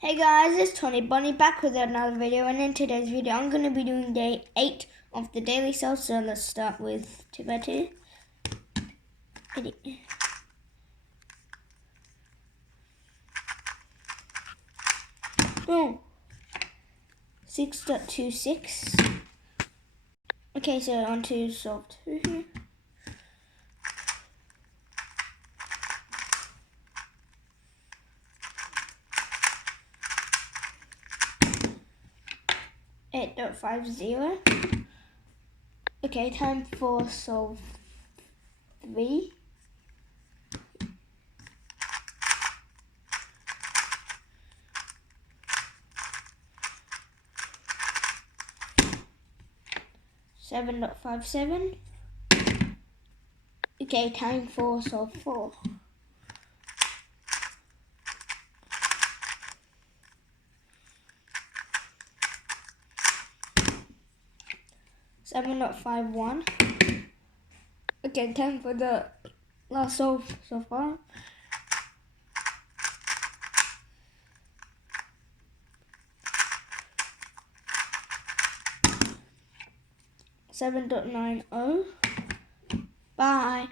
Hey guys, it's Tony Bunny back with another video, and in today's video I'm going to be doing day 8 of the daily cells. So let's start with 2x2. Boom. 6.26. Okay, so on to solve 2 here. .50. Okay, time for solve 3. .57. Okay, time for solve 4. .51. Okay, time for the last solve so far. 7.90. Bye.